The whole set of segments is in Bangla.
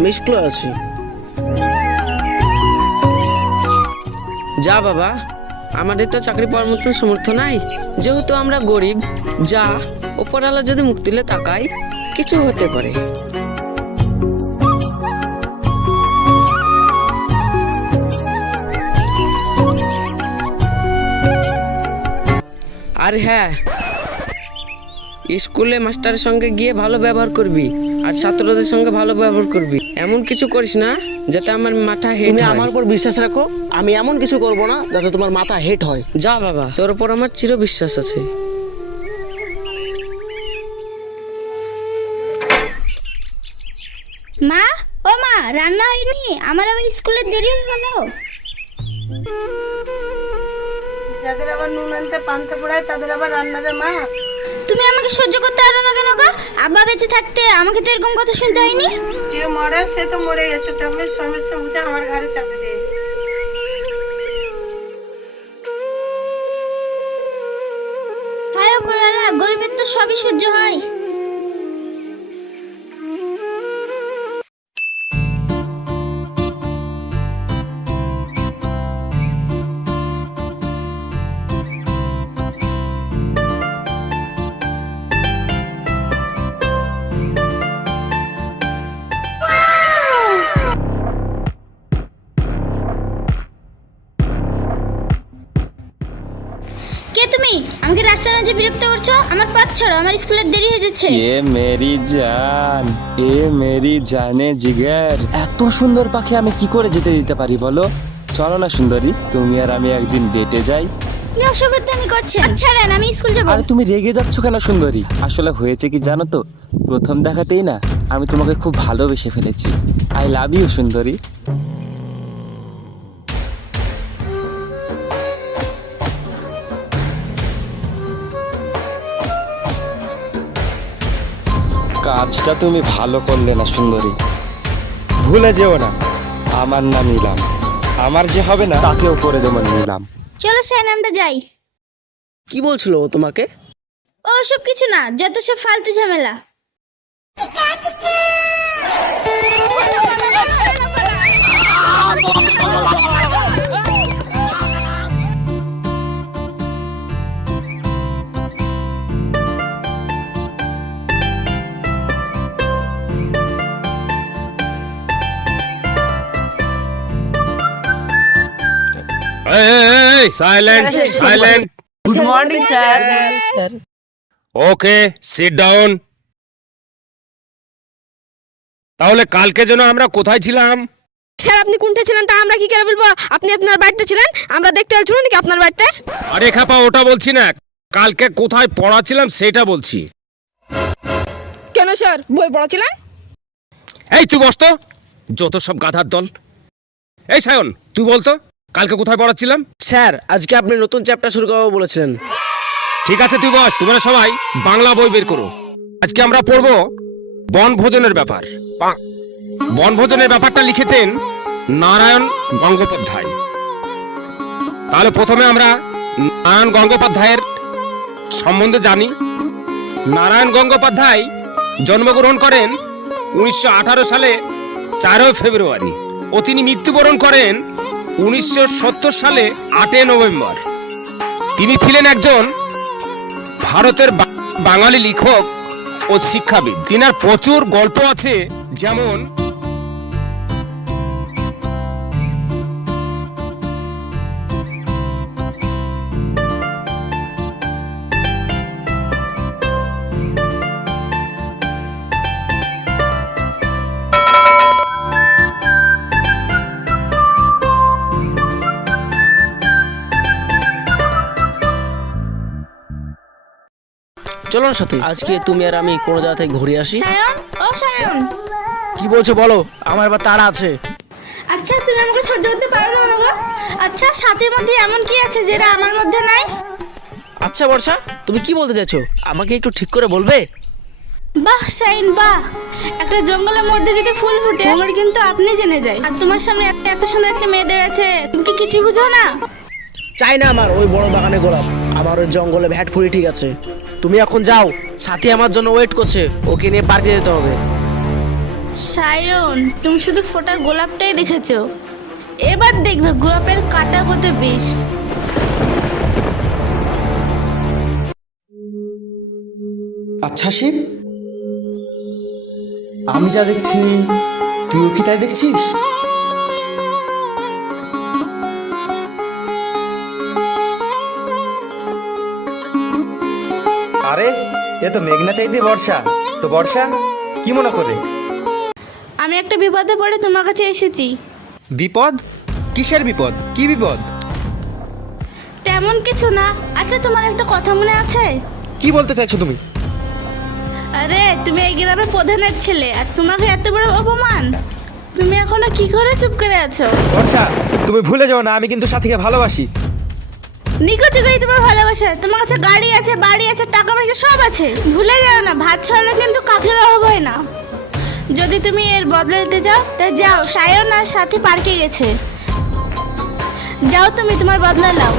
আমি স্কুলে আছি। যা বাবা, আমাদের তো চাকরি পাওয়ার মতন সামর্থ্য নাই, যেহেতু আমরা গরিব। যা, উপরওয়ালা যদি মুখ তুলে তাকায় কিছু হতে পারে। আর হ্যাঁ, স্কুলে মাস্টারের সঙ্গে গিয়ে ভালো ব্যবহার করবি, আর ছাত্রদের সঙ্গে ভালো ব্যবহার করবি। এমন কিছু করিস না যাতে আমার মাথা হেট হয়। তুমি আমার উপর বিশ্বাস রাখো, আমি এমন কিছু করব না যাতে তোমার মাথা হেট হয়। যা বাবা, তোর উপর আমার চির বিশ্বাস আছে। মা, ও মা, রান্না হয়নি? আমার আবার স্কুলে দেরি হয়ে গেল। যাদের আবার নুন আনতে পান্তা পড়ায় তাদের আবার রান্না রে মা। তুমি আমাকে সহ্য করতে পারো না কেন গো? আব্বা বেঁচে থাকতে আমাকে তো এরকম কথা শুনতে হয়নি। যে মরার সে তো মরে গেছে, তবে সমস্যা বুঝে আমার ঘরে চাপে দিয়ে গেছে। হায় উপরওয়ালা, গরিবের তো সবই সহ্য হয়। কে তুমি? আমাকে রাস্তায় মাঝে বিরক্ত করছো? আমার পথ ছাড়ো, আমার স্কুলের দেরি হয়ে যাচ্ছে। এ মেরি জান, এ মেরি জানে জিগার, এত সুন্দর পাখি আমি কি করে যেতে দিতে পারি বলো? চলো না সুন্দরী, তুমি আর আমি একদিন ডেটে যাই। কি অসভ্যতা আমি করছে? আচ্ছা রেন, আমি স্কুল যাব। আর তুমি রেগে যাচ্ছ কেন সুন্দরী? আসলে হয়েছে কি জানো তো, প্রথম দেখাতেই না আমি তোমাকে খুব ভালোবেসে ফেলেছি। আই লাভ ইউ সুন্দরী। কাজটা তুমি ভালো করলে না সুন্দরী। ভুলে যেও না, আমার নাম নিলাম, আমার যে হবে না তাকেও করে দেবো নিলাম। চলো সাইন, আমরা যাই। কি বলছিল ও তোমাকে? ও সব কিছু না, যত সব ফালতু ঝামেলা। Silent, silent. Good morning sir. Okay, sit down. তাহলে কালকে যেন আমরা কোথায় ছিলাম? স্যার আপনি কোনটা ছিলেন তা আমরা কি করে বলবো? আপনি আপনার বাড়িতে ছিলেন, আমরা দেখতে আসছিলাম নাকি আপনার বাড়িতে? আরে খাপা, ওটা বলছি না, কালকে কোথায় পড়াছিলাম সেটা বলছি। কেন স্যার, বই পড়াছিলেন? এই তুই বস তো, যত সব গাধার দল। এই সায়ন, তুই বলতো কালকে কোথায় পড়াচ্ছিলাম? স্যার আজকে আপনি নতুন চ্যাপ্টার শুরু করবো বলেছিলেন। ঠিক আছে তুই বস, তোমরা সবাই বাংলা বই বের করো। আজকে আমরা পড়বো বনভোজনের ব্যাপার। বনভোজনের ব্যাপারটা লিখেছেন নারায়ণ গঙ্গোপাধ্যায়। তাহলে প্রথমে আমরা নারায়ণ গঙ্গোপাধ্যায়ের সম্বন্ধে জানি। নারায়ণ গঙ্গোপাধ্যায় জন্মগ্রহণ করেন 1918 সালে 4 ফেব্রুয়ারি ও তিনি মৃত্যুবরণ করেন 1970 সালে 8 নভেম্বর। তিনি ছিলেন একজন ভারতের বাঙালি লেখক ও শিক্ষাবিদ। তিনার প্রচুর গল্প আছে, যেমন চলো না সাথে, আজকে তুমি আর আমি কোনো জায়গা থেকে ঘুরে আসি। সায়ন, ও সায়ন। কি বলছো বলো, আমার এবার তাড়া আছে। আচ্ছা তুমি আমাকে সহ্য করতে পারো না গো? আচ্ছা সাথের মধ্যে এমন কি আছে যেটা আমার মধ্যে নাই? আচ্ছা বর্ষা, তুমি কি বলতে চাইছো আমাকে একটু ঠিক করে বলবে? বাহ শাইন বাহ, একটা জঙ্গলের মধ্যে যদি ফুল ফুটে আমার কিন্তু আপনি জেনে যায়, আর তোমার সামনে এত সুন্দর একটা মেয়েদের আছে, তুমি কি কিছু বুঝো না? চাই না আমার ওই বড় বাগানে গোলাপ, আমার ওই জঙ্গলে ভ্যাট ফুলি ঠিক আছে। তুমি এখন যাও, সাথী আমার জন্য ওয়েট করছে, ওকে নিয়ে পার্কে যেতে হবে। সায়ন, তুমি শুধু ফোটা গোলাপটাই দেখেছো, এবার দেখবে গোলাপের কাটা কত বিষ। আচ্ছা শিব, আমি যা দেখছি তুইও কি তাই দেখছিস? আরে এ তো মেঘনা চাইতে বর্ষা। তো বর্ষা কি মনে করে? আমি একটা বিপদে পড়ে তোমার কাছে এসেছি। বিপদ? কিসের বিপদ? কি বিপদ? তেমন কিছু না। আচ্ছা, তোমার একটা কথা মনে আছে? কি বলতে চাইছো তুমি? আরে, তুমি এই গ্রামের প্রধানের ছেলে, আর তোমাকে এত বড় অপমান, তুমি এখনো কি করে চুপ করে আছো? বর্ষা, তুমি ভুলে যাও না আমি কিন্তু সাথীকে ভালোবাসি। নিকোচিকই তোমার ভালোবাসা। তোমার কাছে গাড়ি আছে, বাড়ি আছে, টাকা পয়সা সব আছে। ভুলে যাও না, ভাত ছড়ালে কিন্তু কাকের অভাব হয় না। যদি তুমি এর বদলে দিতে যাও তা যাও, সায়ন আর সাথী পার্কে গেছে, যাও তুমি তোমার বদলা নাও।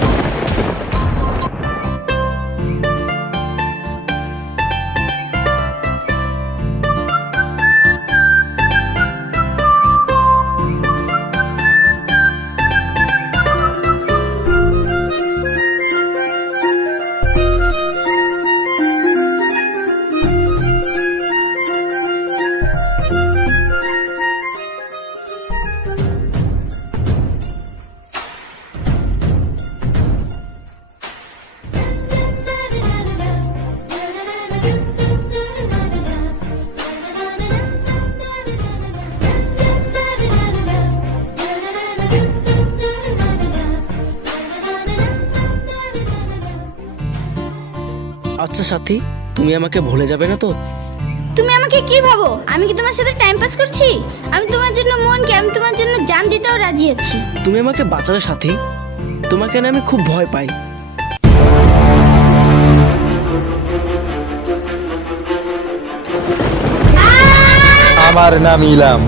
আচ্ছা সাথী, তুমি আমাকে ভুলে যাবে না তো? তুমি আমাকে কি ভাবো? আমি কি তোমার সাথে টাইম পাস করছি? আমি তোমার জন্য মনকে, আমি তোমার জন্য জান দিতেও রাজি আছি। তুমি আমাকে বাঁচালে সাথী, তোমাকে না আমি খুব ভয় পাই। আমার নাম ইলাম,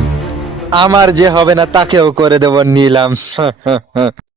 আমার যে হবে না তাকেও করে দেব নিলাম।